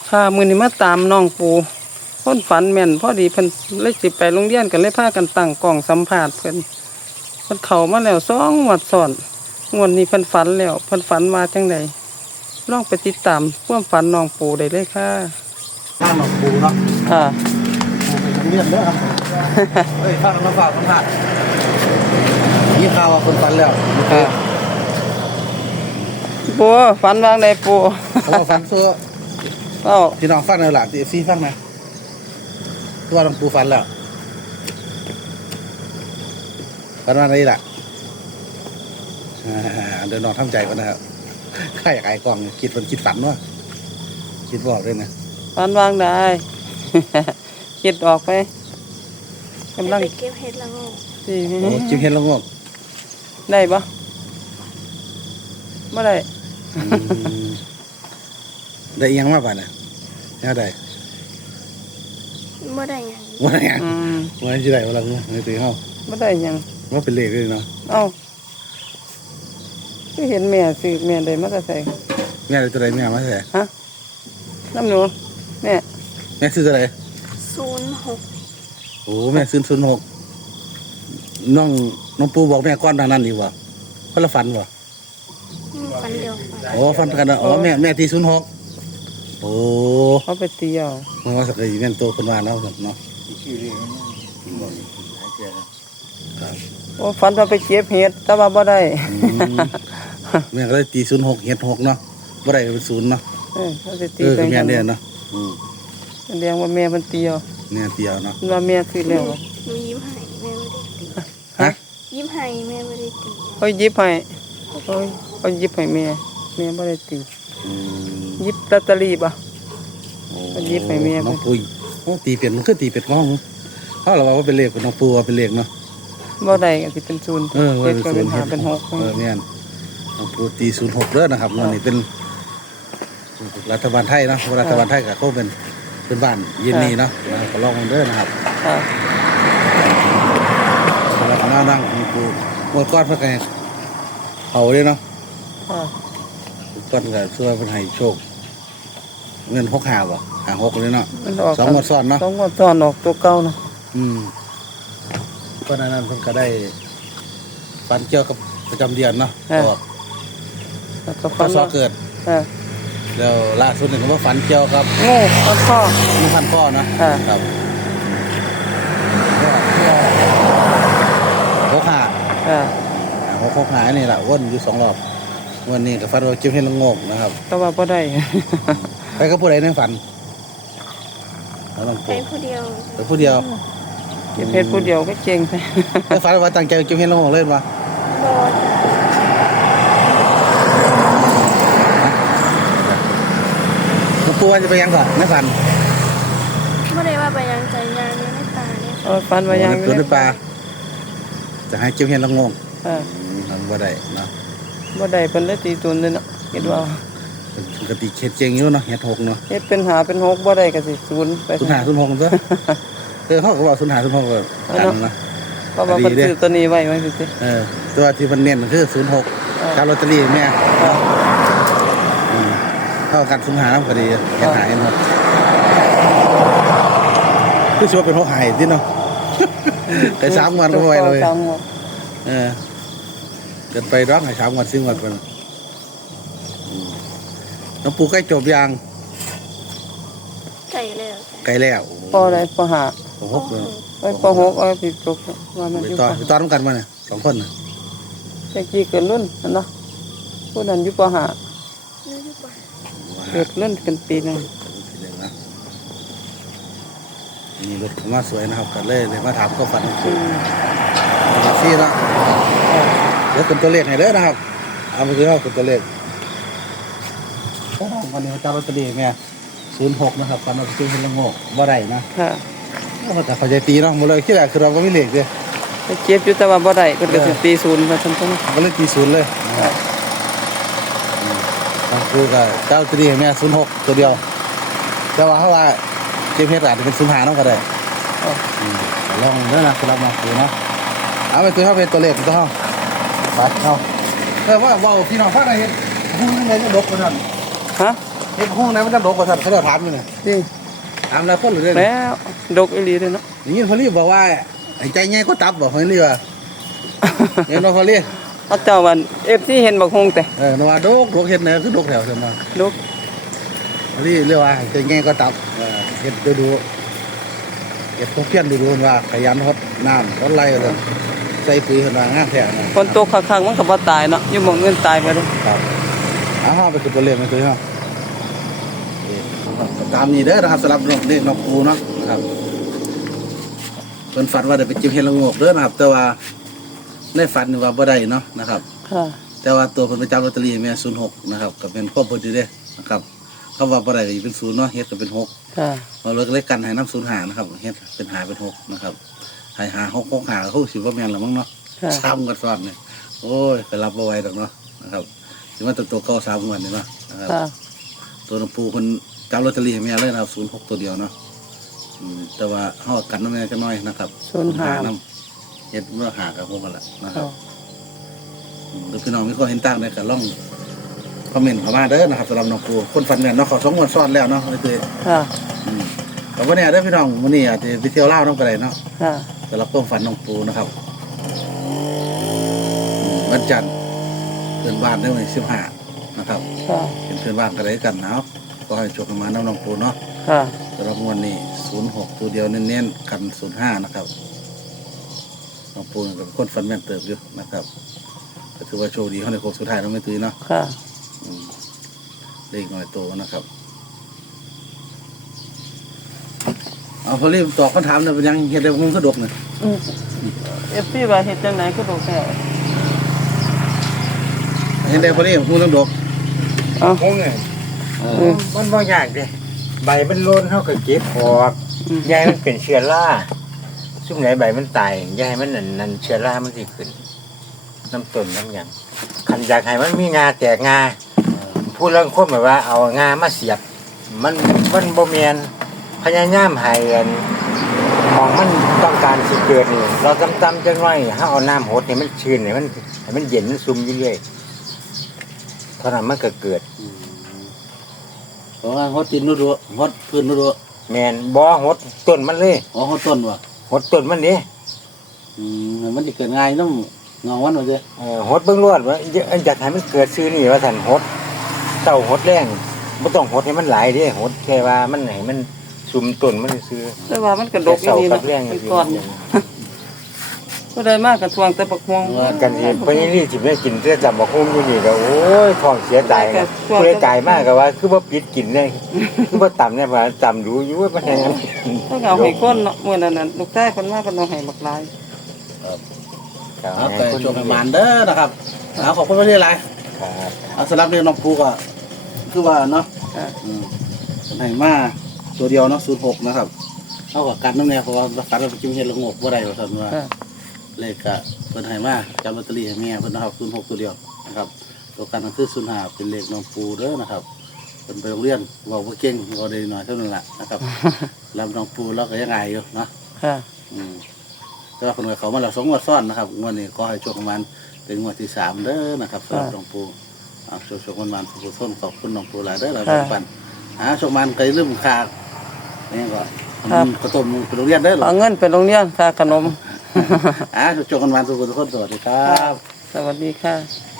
ค่ะมื้อนี้มาตามน้องปูคนฝันแม่นพอดีเพิ่นเลยสิไปโรงเรียนกันเลยพากันตั้งกล้องสัมภาษณ์เพิ่นเข้ามาแล้ว2 งวดซ้อนงวดนี้เพิ่นฝันแล้วเพิ่นฝันว่าจังไดลองไปติดตามความฝันน้องปูได้เลยค่ะข้างหนองปูเนาะค่ะปูเป็นโรงเรียนเด้อครับเฮ้ยข้างมาฝากคนผ่านยี่ข่าวว่าคนฟันแล้วค่ะปูฝันว่าจังไดปูเขาบอกฟันเสื้อเอ้าพี่น้องฟังในหลังตีซีฟังนะตัวหลวงปูฟันแล้วฟันว่าอะไรล่ะเดินนอนทำใจก่อนนะครับข้าอยากไอ้กล้องคิดฝันว่าคิดบอกด้วยนะฝันว่าจังได คิดออกไปกำลังไปเก็บเห็ดละโงกสิโอ้จิ้มเห็นแล้วงงได้บ่บ่ได้ได้ยังมาป่ะเนี่ยน่าได้บ่ได้หยังว่าไงอืมว่าที่ไหนว่าเราไม่ตีเข้าบ่ได้หยังว่าเป็นเลขเลยเนาะเอ้าคือเห็นแม่ซื้อแม่ได้มาแต่ไสแม่ตัวใดแม่มาใส่ฮะน้ำหนูแม่แม่ซื้อตัวใด 06 โอ้แม่ซื้อ06น้องปูบอกแม่ก้อนทางนั้นดีกว่าคนละฝันวะฟันเดียวฟันโอ้ฝันกันนะอ๋อแม่ตี06โอ้เขาไปเตียวมันว่าสักกี่แม่นโตคนว่าเนาะเนาะครับโอ้ฝันว่าไปเก็บเห็ดแต่ว่าบ่ได้แม่ก็เลยตี06เฮ็ด6เนาะบ่ได้เป็น0เนาะเขาจะตีคือไปแม่เนี่ยเนาะแสดงว่าแม่มันเตียวเนี่ยเตียวเนาะมันว่าแม่ซื้อแล้วหนูยิ้มให้แม่ไม่ได้ตีฮะยิ้มให้แม่ไม่ได้ตีเขาหยิบให้เขาหยิบให้แม่บ่ได้ตีอืมหยิบลอตเตอรี่ป่ะ มันยิบให้แม่น้องปุ้ยโอ้ตีเป็ดมันคือตีเป็ดง้องเพราะเราว่าเป็นเลขน้องปูว่าเป็นเลขเนาะบ่ได้ก็สิเป็นศูนย์ว่าเฮ็ดก็เป็น5เป็นเนี่ยน้องปูตี06เด้อนะครับวันนี้เป็นรัฐบาลไทยเนาะรัฐบาลไทยกับเขาเป็นบ้านเย็นนี้เนาะก็ลองเด้อนะครับ 6ค่ะแล้วก็มานั่งน้องปูหมดก้อนเพื่อไงเขาเลยเนาะค่ะก้อนก็เสื้อเป็นให้โชคเงิน6-5บ่5-6เลยเนาะมันออก 2 งวดซ้อนเนาะ 2 งวดซ้อนออกตัวเก่าเนาะก็นั้นเพิ่นก็ได้ฟันเกี่ยวกับประจำเดือนเนาะออกแล้วก็พฝันศว่าเกิดค่ะแล้วล่าสุดนี่ก็ว่าฝันเกี่ยวกับงูฟันพ่อลูกพันพ่อเนาะค่ะครับ65 ค่ะ 665นี่แหละวนอยู่2 รอบวันนี้ก็ฝันว่าเจ็บเห็นละโงกนะครับแต่ว่าบ่ได้ไปกับผู้ใดในฝันแล้วต้องไปผู้เดียวไปผู้เดียวเก็บเฮ็ดผู้เดียวก็เก่งแท้แล้วฝันว่าตั้งใจเจ็บเห็นละโงกเลยป่ะบ่จ้ะหลวงปู่ว่าจะไปยังก่อนในฝันบ่ได้ว่าไปยังใจยางอยู่ในป่าเนี่ยฝันว่ายังตัวในป่าจะให้เจ็บเห็นละโงกค่ะทำบ่ได้เนาะบ่ได้เพิ่นเลยตีตุนเลยเนาะคิดว่าปกติเข็ดเจงอยู่เนาะเฮ็ด6เนาะเฮ็ดเป็น5เป็น6บ่ได้ก็สิศูนย์ไป 05 06ตัวเขาก็บอก05 06ก็กันนะเพราะว่าเพิ่นซื้อตัวนี้ไว้สิตัวที่มันเน้นคือ06การลอตเตอรี่แม่ค่ะเท่ากัน05นำพอดีเฮ็ดหายเนาะคือสิว่าเป็น6หายติเนาะแต่3วันก็บ่ไหวเลยสามงวดเกินไปร้องให้3วัน10วันพุ่นน้องปู่ใกล้จบยังไก่แล้วใกล้แล้วปออะไรปอห้า 6เลยไอ้ปอหกไอ้ปีจบว่ามันไปอยู่ต่อปไปต่อนำกันมาเนี่ย2คนน่ะแต่กี้เกิดรุ่นนั่นเนาะผู้นั้นอยู่ปอห้านี่ดีกว่าเกิดรุ่นเป็นปีหนึงนี่รถเข้ามาสวยนะครับกันเลยมาถามก็ฝันคือซี่เนาะเดี๋ยวกดตัวเลขให้เด้อนะครับเอาไปคือเอากดตัวเลขวันนี้เขาจับลอตเตอรี่แม่06นะครับฝันว่าซื้อเห็นละโงกบ่ได้นะค่ะแต่เขาใจตีเนาะหมดเลยคิดแรกคือเราก็ไม่เลขเด้ไปเจ็บอยู่แต่ว่าบ่ได้เพิ่นก็สิตีศูนย์ว่าซั่นจังก็เลยตี0เลยนั่นคือก็เจ้าลอตเตอรี่ให้แม่06ตัวเดียวแต่ว่าเขาว่าเจ็บเฮ็ดอาจจะเป็น05เนาะก็ได้ลองเด้อนะคือเรามาดูเนาะเอาไปตัวเฮาเป็นตัวเลขตัวเฮาไปเอาว่าพี่น้องฟังได้เห็นพูดยังไงก็ดกกว่านั้นฮะเฮ็ดห้องไหนมันจะดกกว่าท่านเขาจะถามอยู่เนี่ยจริงถามแล้วคนหรือเรื่องแล้วดกอีหลีเด้อเนาะอย่างนี้พอลี่บอกว่าไอ้ใจง่ายก็ตับบอกพอลี่ว่าเห็นว่าพอลี่เอาเจ้าวัน FC เห็นบักฮงแต่นว่าดกเฮ็ดไหนคือดกแถวเสมอดกพอลี่เรียกว่าใจง่ายก็ตับเฮ็ดดูเฮ็ดพวกเพี้ยนดูว่าขยันฮดน้ำฮดไล่กันใส่ปุ๋ยกันว่างามแท้นะคนตกคักๆมันก็บ่ตายเนาะอยู่หม่องอื่นตายไปเด้อครับเอาเฮาไปคือตัวเลขมาตัวเฮาตามนี้เด้อนะครับสำหรับเลขน้องปูเนาะนะครับเพิ่นฝันว่าได้ไปเก็บเห็ดละโงกเด้อนะครับ แต่ว่าในฝันนี่ว่าบ่ได้เนาะนะครับค่ะแต่ว่าตัวเพิ่นไปจับลอตเตอรี่แม่06นะครับก็เป็นควบเพิ่นอยู่เด้นะครับคำว่าบ่ได้ก็เป็น0เนาะเฮ็ดก็เป็น6 ค่ะเราเลยกันให้นำ05นะครับเฮ็ดเป็น5เป็น6นะครับให้5 6 6 5เขาสิบ่แม่นละมั้งเนาะค่ะ 3กันซ้อนเนี่ยโอ้ยไปรับบ่ไหวดอกเนาะนะครับสิว่าตัวเก่า3งวดนี่เนาะนะครับค่ะตัวน้ำปูเพิ่นจับลอตเตอรี่ให้แม่เลยนะครับ06ตัวเดียวเนาะแต่ว่าเฮากันนำแม่จักหน่อยนะครับ 05 นำเฮ็ดบ่หากับพวกมันล่ะนะครับหรือพี่น้องมีข้อเห็นต่างใดก็ลองคอมเมนต์เข้ามาเด้อนะครับสำหรับน้องปูคนฟันแม่นเนาะขอ2งวดซ้อนแล้วเนาะไอ้ตุ้ยค่ะแต่ว่าเนี่ยเด้อพี่น้องมื้อนี้อาจจะไปเที่ยวลาวนำก็ได้เนาะค่ะสำหรับความฝันน้องปูนะครับวันจันทร์เพื่อนบ้านได้วันที่15นะครับค่ะเป็นเพื่อนบ้านกันได้กันเนาะก็ให้โชคกันมาน้องปูเนาะค่ะสำหรับงวดนี้06ตัวเดียวเน้นๆกัน05นะครับน้องปูกับคนฝันแม่นเติบอยู่นะครับก็ถือว่าโชคดีเขาในโค้งสุดท้ายเราไม่ตื่นเนาะค่ะเลขหน่อยโตนะครับเอาพอรีบตอบคำถามเนี่ยเป็นยังเห็นได้คงสะดวกเนี่ย FC ว่าเฮ็ดจังได๋ก็ดกแท้เห็นได้พอรีบคงสะดวกเอ้าคงไงมันบ่ยากเด้ใบมันโลนเฮาก็เก็บออกอยายมันเป็นเชื้อราซุ่มไหนใบมันตายอยายมันนั่นเชื้อรามันสิขึ้นน้ำต้นน้ำหยังคันอยากให้มันมีงาแตกงาพูดเรื่องคนแบบว่าเอางามาเสียบมันบ่แม่นพยายามให้กันของมันต้องการสิเกิดนี่เราตำๆจังน้อยเฮาเอาน้ำหดให้มันชื้นให้มันเย็นมันซุ่มอยู่เรื่อยเท่านั้นมันก็เกิดเพราะว่าฮอดตินนู่นดูฮอดพื้นนู่นดูแมนบ่หดต้นมันเลยอ๋อฮอดต้นวะหดต้นมันนี่มันจะเกิดง่ายน้ำเงาวันวะเจ้หดเบิ่งรวดว่าอยากให้มันเกิดซื้อนี่ว่าสั่นหดเต้าหดแรงบ่ต้องหดให้มันหลายเด้หดแค่ว่ามันให้มันซุ่มต้นมันซื้อแต่ว่ามันก็ดกอีเต้าหลีกัเนาะบแรงเป็นก้อนผู้ใดมากก็ทวงแต่บักฮวงกันสิเพิ่นนี่สิได้กินแต่จำบ่คุ้มอยู่นี่ก็โอ้ยท้องเสียตายนะผู้ใดตายมากก็ว่าคือบ่ปิดกินเลยคือบ่ต่ำเนี่ยว่าต่ำรู้อยู่ว่ามันยังถ้าเอาให้คนเนาะมื้อนั้นน่ะลูกชายเพิ่นมาเพิ่นเอาให้บักหลายเอาไปโชว์ประมาณเด้อนะครับเอาขอบคุณไปเรื่อยๆครับเอาสำหรับเรื่องน้องปูก็คือว่าเนาะค่ะไหนมาตัวเดียวเนาะ06นะครับเอากับกันนั่นแหละเพราะว่าฝันเราไปกินเห็ดละโงกบ่ได้ว่าซั่นว่าค่ะเลขก็เพิ่นให้มาจับลอตเตอรี่ให้แม่เพิ่นนะครับ06ตัวเดียวนะครับตัวกันก็คือ05เป็นเลขน้องปูเด้อนะครับเพิ่นไปโรงเรียนเว้าบ่เก่งเว้าได้น้อยเท่านั้นล่ะนะครับ รับน้องปูเราก็ยังอายอยู่เนาะค่ะแต่ว่าคนไว้เขามาแล้ว2งวดซ้อนนะครับงวดนี้ขอให้โชคประมาณเป็นงวดที่3เด้อนะครับสำหรับน้องปูโชคประมาณผู้ชมขอบคุณน้องปูหลายเด้อเราได้ปันโชคมันก็ลืมขาดนี่ก็ขนมไปโรงเรียนเด้อเอาเงินไปโรงเรียนค่าขนมโชคกันวันทุกคนสวัสดีครับสวัสดีค่ะ